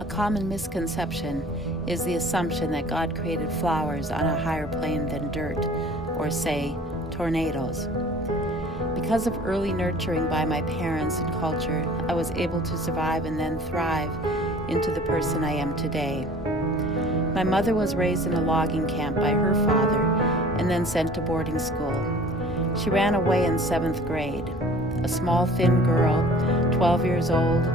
A common misconception is the assumption that God created flowers on a higher plane than dirt, or say, tornadoes. Because of early nurturing by my parents and culture, I was able to survive and then thrive into the person I am today. My mother was raised in a logging camp by her father and then sent to boarding school. She ran away in 7th grade. A small, thin girl, 12 years old,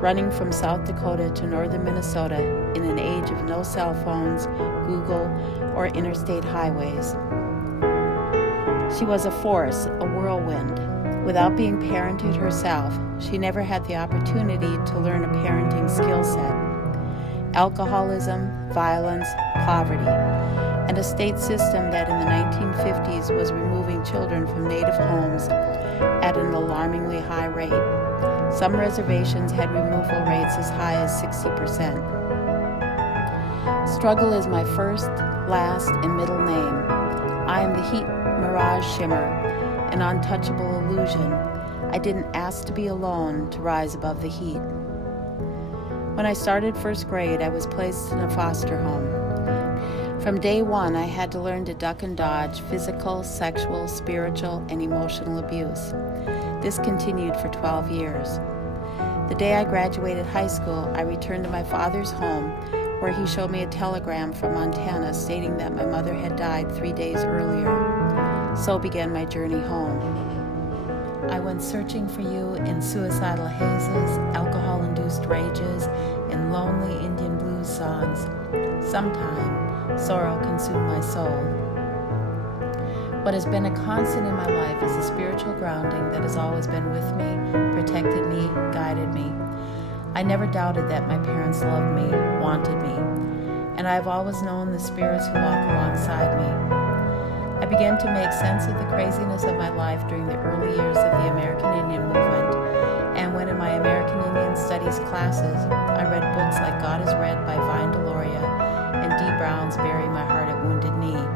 running from South Dakota to northern Minnesota in an age of no cell phones, Google, or interstate highways. She was a force, a whirlwind. Without being parented herself, she never had the opportunity to learn a parenting skill set. Alcoholism, violence, poverty, and a state system that in the 1950s was removing children from native homes at an alarmingly high rate. Some reservations had removal rates as high as 60%. Struggle is my first, last, and middle name. I am the heat, mirage, shimmer, an untouchable illusion. I didn't ask to be alone, to rise above the heat. When I started 1st grade, I was placed in a foster home. From day one, I had to learn to duck and dodge physical, sexual, spiritual, and emotional abuse. This continued for 12 years. The day I graduated high school, I returned to my father's home, where he showed me a telegram from Montana stating that my mother had died 3 days earlier. So began my journey home. I went searching for you in suicidal hazes, alcohol-induced rages, and lonely Indian blues songs. Sometime, sorrow consumed my soul. What has been a constant in my life is the spiritual grounding that has always been with me, protected me, guided me. I never doubted that my parents loved me, wanted me, and I have always known the spirits who walk alongside me. I began to make sense of the craziness of my life during the early years of the American Indian movement, and when in my American Indian Studies classes, I read books like God is Red by Vine Deloria and Dee Brown's Bury My Heart at Wounded Knee.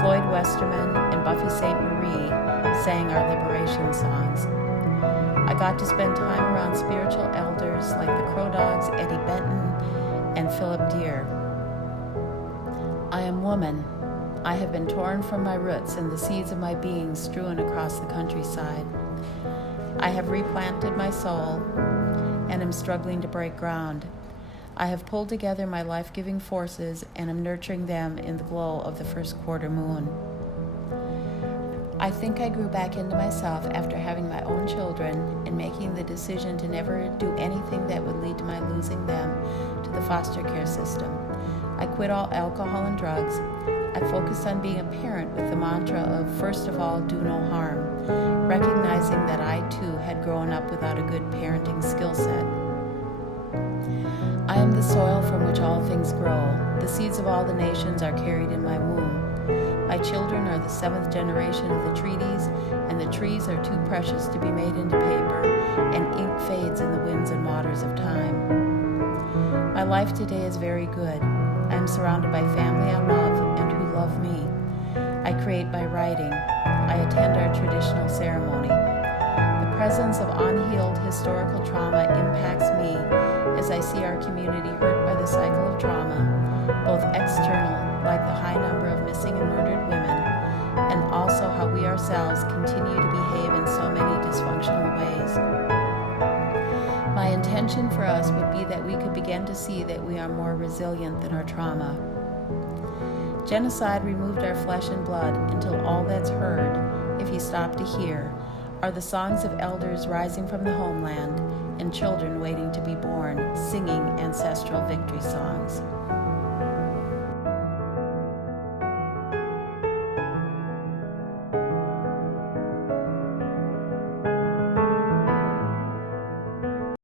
Floyd Westerman and Buffy St. Marie sang our liberation songs. I got to spend time around spiritual elders like the Crow Dogs, Eddie Benton, and Philip Deere. I am woman. I have been torn from my roots and the seeds of my being strewn across the countryside. I have replanted my soul and am struggling to break ground. I have pulled together my life-giving forces and am nurturing them in the glow of the 1st quarter moon. I think I grew back into myself after having my own children and making the decision to never do anything that would lead to my losing them to the foster care system. I quit all alcohol and drugs. I focused on being a parent with the mantra of, first of all, do no harm, recognizing that I too had grown up without a good parenting skill set. I am the soil from which all things grow. The seeds of all the nations are carried in my womb. My children are the 7th generation of the treaties, and the trees are too precious to be made into paper, and ink fades in the winds and waters of time. My life today is very good. I am surrounded by family I love and who love me. I create by writing. I attend our traditional ceremony. The presence of unhealed historical trauma impacts me as I see our community hurt by the cycle of trauma, both external, like the high number of missing and murdered women, and also how we ourselves continue to behave in so many dysfunctional ways. My intention for us would be that we could begin to see that we are more resilient than our trauma. Genocide removed our flesh and blood until all that's heard, if you stop to hear, are the songs of elders rising from the homeland and children waiting to be born, singing ancestral victory songs.